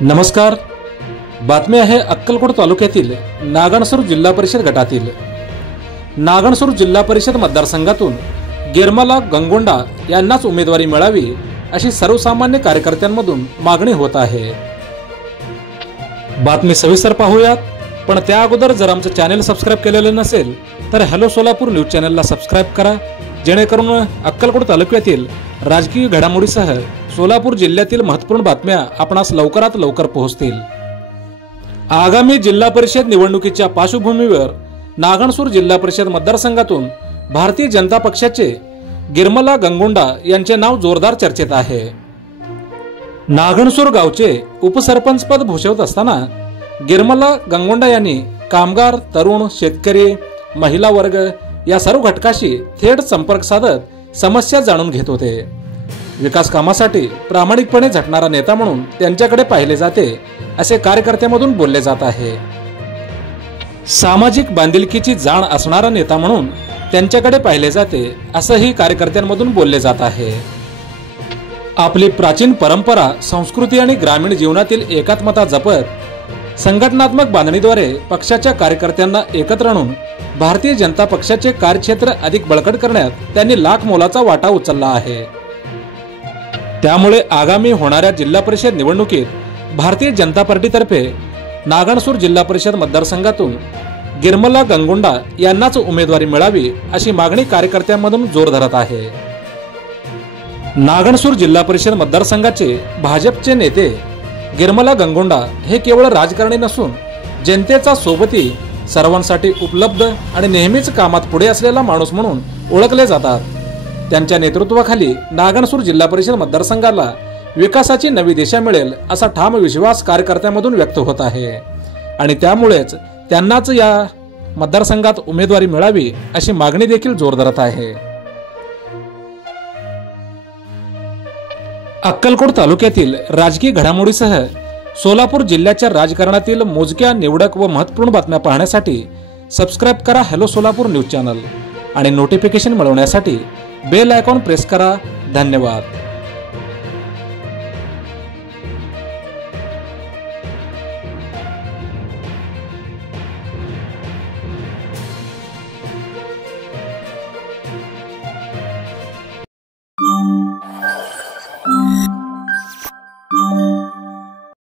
नमस्कार। बातमी आहे अक्कलकोट तालुक्यातील नागणसूर जिल्हा परिषद गटातील। नागणसूर जिल्हा परिषद मतदारसंघातून गिरमला गंगोंडा यांनाच उमेदवारी मिळावी अशी सर्वसामान्य कार्यकर्त्यांमधून मागणी होत आहे। बातमी सविस्तर पाहूयात, पण त्या अगोदर जर आमचं चॅनल सबस्क्राइब केलेलं नसेल तर हॅलो सोलापूर न्यूज चॅनलला सबस्क्राइब करा, जेणेकरून अक्कलकोट तालुक्यातील राजकीय घडामोडीसह सोलापूर जिल्ह्यातील महत्त्वपूर्ण बातम्या आपणास लवकरात लवकर पोहोचतील। आगामी जिल्हा परिषद निवडणुकीच्या पार्श्वभूमीवर नागणसूर जिल्हा परिषद मतदारसंघातून भारतीय जनता पक्षाचे गिरमला गंगोंडा यांचे नाव जोरदार चर्चेत आहे। नागणसूर गावचे उपसरपंच पद भूषवत असताना गिरमला गंगोंडा यांनी कामगार, तरुण, शेतकरी, महिला वर्ग या सर्व घटकाशी थेट संपर्क साधत समस्या जाणून घेत होते। विकास कामासाठी प्रामाणिकपणे झटणारा नेता म्हणून त्यांच्याकडे पाहिले जाते असे कार्यकर्त्यांमधून बोलले जात आहे। सामाजिक बांधिलकीची जाण असणारा नेता म्हणून त्यांच्याकडे पाहिले जाते असंही कार्यकर्त्यांमधून बोलले जात आहे। आपली प्राचीन परंपरा, संस्कृती आणि ग्रामीण जीवनातील एकात्मता जपत संघटनात्मक बांधणीद्वारे पक्षाच्या कार्यकर्त्यांना एकत्र आणून भारतीय जनता पक्षाचे कार्यक्षेत्र अधिक बळकट करण्यात त्यांनी लाख मोलाचा वाटा उचलला आहे। त्यामुळे आगामी होणाऱ्या जिल्हा परिषद निवडणुकीत भारतीय जनता पार्टीतर्फे नागणसूर जिल्हा परिषद मतदारसंघातून गिरमला गंगोंडा यांनाच उमेदवारी मिळावी अशी मागणी कार्यकर्त्यांमधून जोर धरत आहे। नागणसूर जिल्हा परिषद मतदारसंघाचे भाजपचे नेते गिरमला गंगोंडा हे केवळ राजकारणी नसून जनतेचा सोबती, सर्वांसाठी उपलब्ध आणि नेहमीच कामात पुढे असलेला माणूस म्हणून ओळखले जातात। त्यांच्या नेतृत्वाखाली नागणसूर जिल्हा परिषद मतदारसंघाला विकासाची नवी दिशा मिळेल असा ठाम विश्वास कार्यकर्त्यांमधून व्यक्त होत आहे आणि त्यामुळेच त्यांनाच या मतदारसंघात उमेदवारी मिळावी अशी मागणी देखील जोर धरत आहे। अक्कलकोट तालुक्यातील राजकीय घडामोडीसह सोलापूर जिल्ह्याच्या राजकारणातील मोजक्या, निवडक व महत्त्वपूर्ण बातम्या पाहण्यासाठी सबस्क्राइब करा हॅलो सोलापूर न्यूज चॅनल आणि नोटिफिकेशन मिळवण्यासाठी बेल आयकॉन प्रेस करा। धन्यवाद।